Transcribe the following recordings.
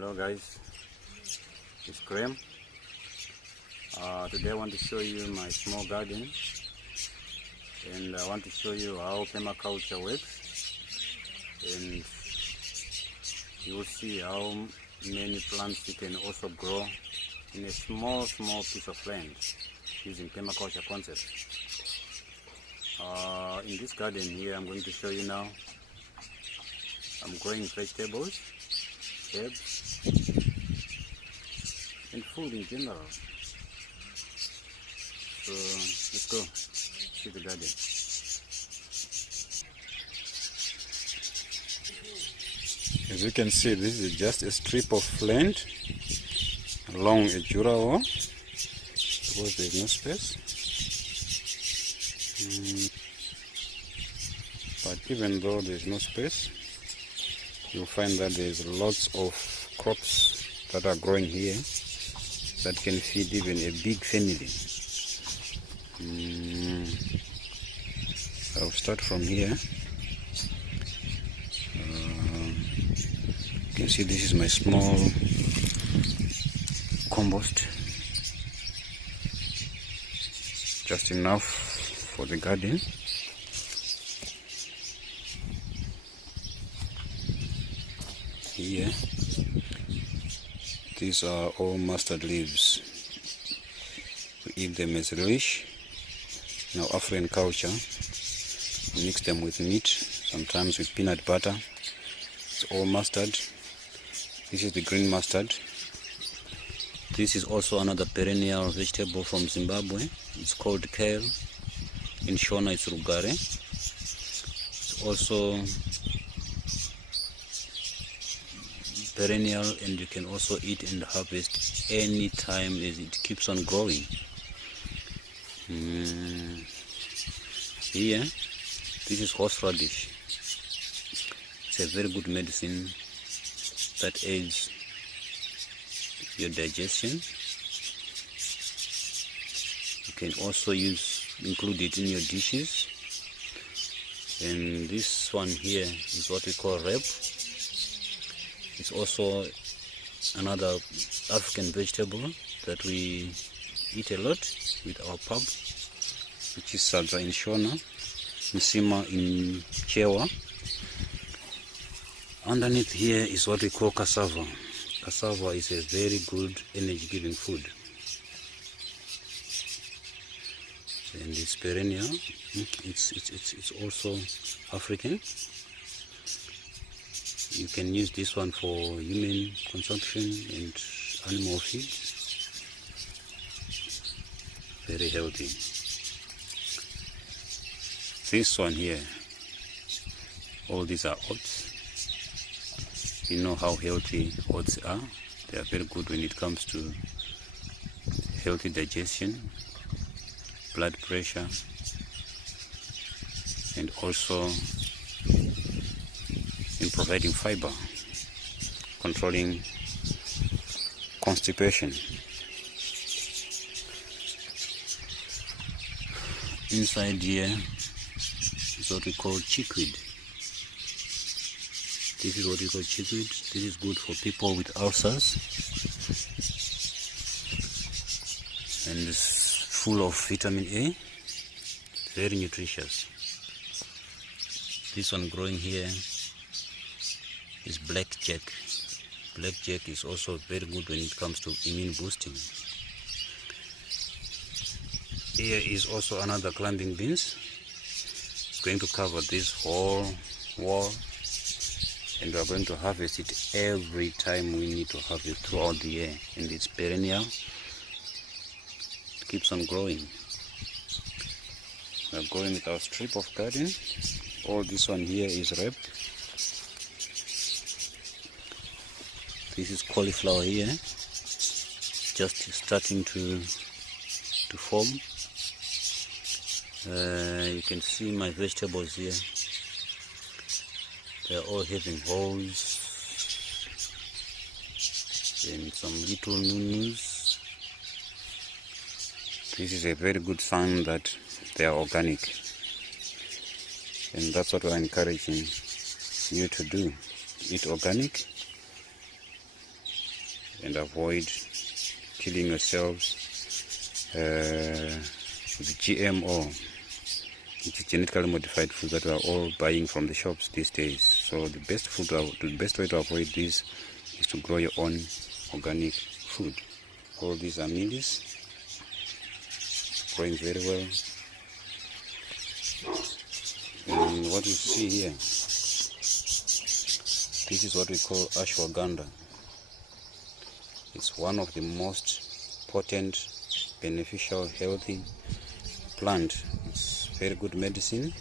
Hello guys, it's Graham. Today I want to show you my small garden, and I want to show you how permaculture works, and you will see how many plants you can also grow in a small piece of land using permaculture concept. In this garden here I'm going to show you now, I'm growing vegetables, herbs, and food in general. So let's go see the garden. As you can see, this is just a strip of land along a Jura wall because there is no space. But even though there is no space, you'll find that there's lots of crops that are growing here that can feed even a big family. I'll start from here. You can see this is my small compost, just enough for the garden. Here, these are all mustard leaves. We eat them as relish. In our African culture, we mix them with meat, sometimes with peanut butter. It's all mustard. This is the green mustard. This is also another perennial vegetable from Zimbabwe. It's called kale. In Shona it's rugare. It's also perennial, and you can also eat and harvest any time as it keeps on growing. Here, this is horseradish. It's a very good medicine that aids your digestion. You can also include it in your dishes. And this one here is what we call reb. It's also another African vegetable that we eat a lot with our pub, which is sadza in Shona, Nsima in Chewa. Underneath here is what we call cassava. Cassava is a very good energy-giving food, and it's perennial. It's also African. You can use this one for human consumption and animal feed. Very healthy. This one here, all these are oats. You know how healthy oats are. They are very good when it comes to healthy digestion, blood pressure, and also in providing fiber, controlling constipation. Inside here is what we call chickweed. This is what we call chickweed. This is good for people with ulcers, and it's full of vitamin A, very nutritious. This one growing here is blackjack. Blackjack is also very good when it comes to immune boosting. Here is also another climbing beans. It's going to cover this whole wall, and we are going to harvest it every time we need to harvest throughout the year. And it's perennial. It keeps on growing. We are going with our strip of garden. All this one here is rep. This is cauliflower here, just starting to form. You can see my vegetables here. They are all having holes and some little nunus. This is a very good sign that they are organic, and that's what we're encouraging you to do. Eat organic and avoid killing yourselves with GMO, which is genetically modified food that we are all buying from the shops these days. So the best way to avoid this is to grow your own organic food. All these are mealies, growing very well. And what you see here, this is what we call ashwagandha. It's one of the most potent, beneficial, healthy plant. It's very good medicine.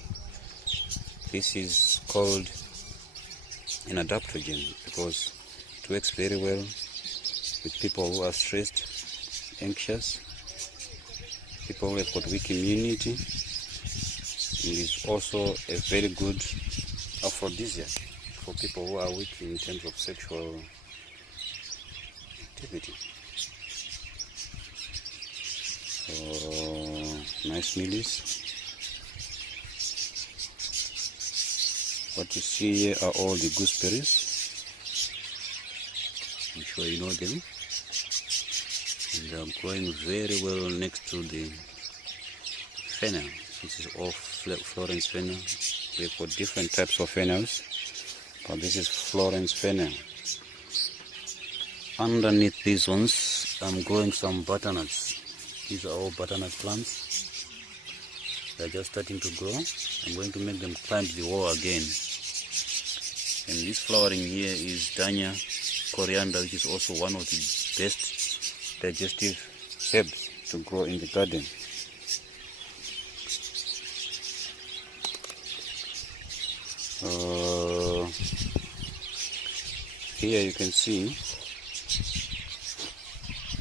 This is called an adaptogen because it works very well with people who are stressed, anxious, people who have got weak immunity. It is also a very good aphrodisiac for people who are weak in terms of sexual activity. So, nice mealies. What you see here are all the gooseberries. I'm sure you know them. And they are growing very well next to the fennel. This is all Florence fennel. We've got different types of fennels, but this is Florence fennel. Underneath these ones, I'm growing some butternuts. These are all butternut plants. They're just starting to grow. I'm going to make them climb the wall again. And this flowering here is Dania coriander, which is also one of the best digestive herbs to grow in the garden. Here you can see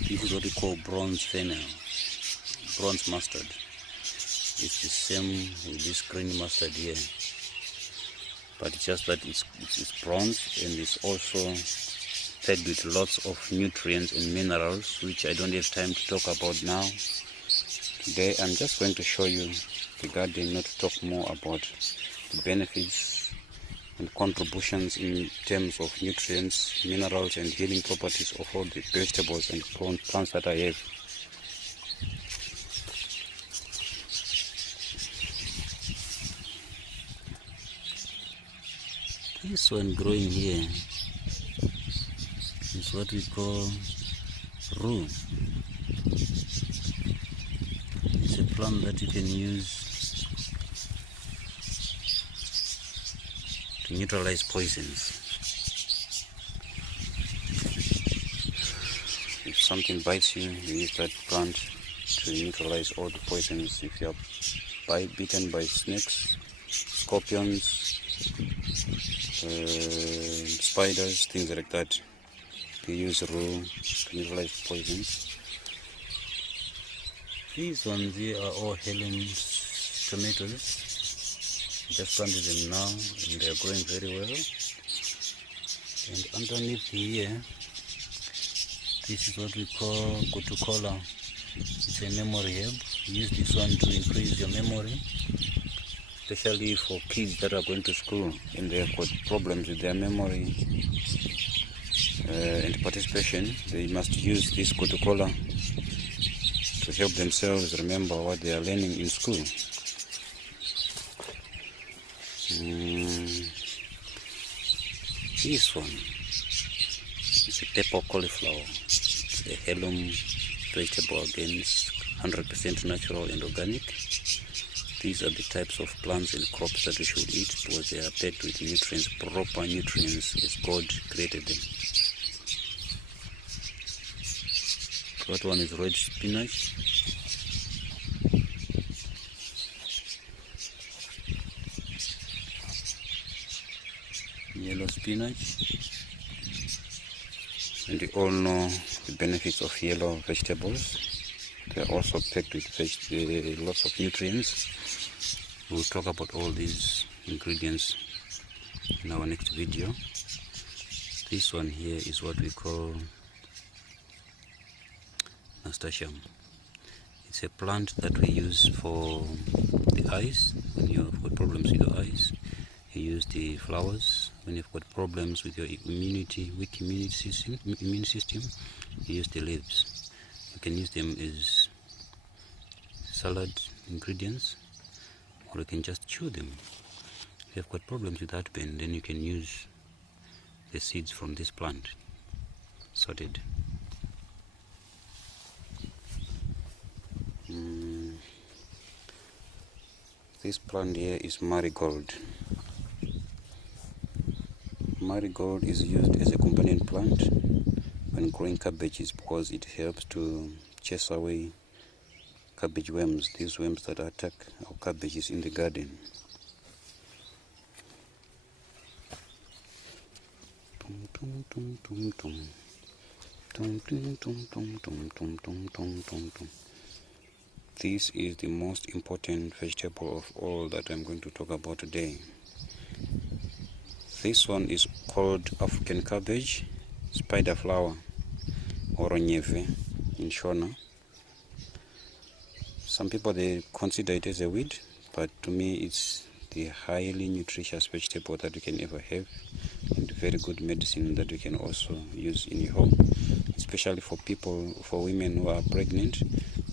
this is what we call bronze fennel, bronze mustard. It's the same with this green mustard here, but it's just that it's bronze, and it's also fed with lots of nutrients and minerals, which I don't have time to talk about now. Today I'm just going to show you the garden, not to talk more about the benefits and contributions in terms of nutrients, minerals and healing properties of all the vegetables and plants that I have. This one growing here is what we call rue. It's a plant that you can use to neutralize poisons. If something bites you, you use that plant to neutralize all the poisons. If you are bitten by snakes, scorpions, spiders, things like that, you use rue to neutralize poisons. These ones here are all Helen's tomatoes. Just planted them now and they are growing very well. And underneath here, this is what we call kutukola. It's a memory herb. Use this one to increase your memory, especially for kids that are going to school and they have got problems with their memory and participation. They must use this kutukola to help themselves remember what they are learning in school. This one is a pepper cauliflower. It's a heirloom vegetable, again, it's 100% natural and organic. These are the types of plants and crops that we should eat because they are packed with nutrients, proper nutrients as God created them. That one is red spinach. Yellow spinach, and you all know the benefits of yellow vegetables. They are also packed with lots of nutrients. We'll talk about all these ingredients in our next video. This one here is what we call nasturtium. It's a plant that we use for the eyes. When you have got problems with your eyes, you use the flowers, When you've got problems with your weak immune system, you use the leaves. You can use them as salad ingredients, or you can just chew them. If you've got problems with heartburn, then you can use the seeds from this plant, sorted. This plant here is marigold. Marigold is used as a companion plant when growing cabbages because it helps to chase away cabbage worms, these worms that attack our cabbages in the garden. This is the most important vegetable of all that I'm going to talk about today. This one is called African cabbage, spider flower, or onyeve in Shona. Some people, they consider it as a weed, but to me it's the highly nutritious vegetable that you can ever have, and very good medicine that you can also use in your home, especially for women who are pregnant.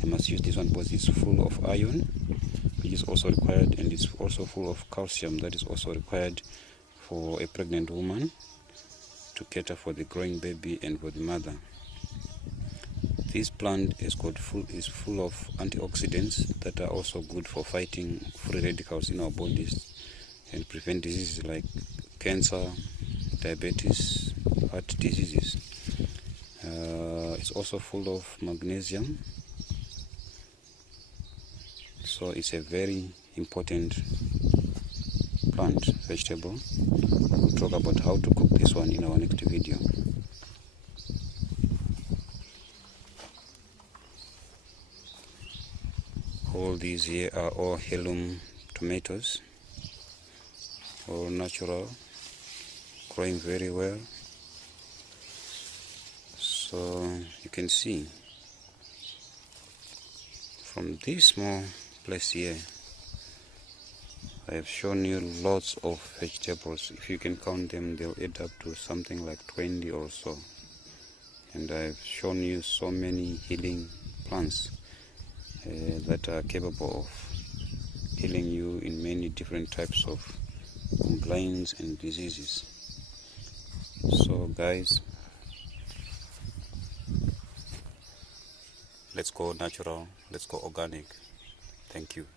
They must use this one because it's full of iron, which is also required, and it's also full of calcium that is also required for a pregnant woman to cater for the growing baby and for the mother. This plant is full of antioxidants that are also good for fighting free radicals in our bodies and prevent diseases like cancer, diabetes, heart diseases. It's also full of magnesium, so it's a very important plant vegetable. We'll talk about how to cook this one in our next video. All these here are all heirloom tomatoes, all natural, growing very well. So you can see from this small place here, I have shown you lots of vegetables. If you can count them, they'll add up to something like 20 or so. And I've shown you so many healing plants that are capable of healing you in many different types of complaints and diseases. So guys, let's go natural, let's go organic. Thank you.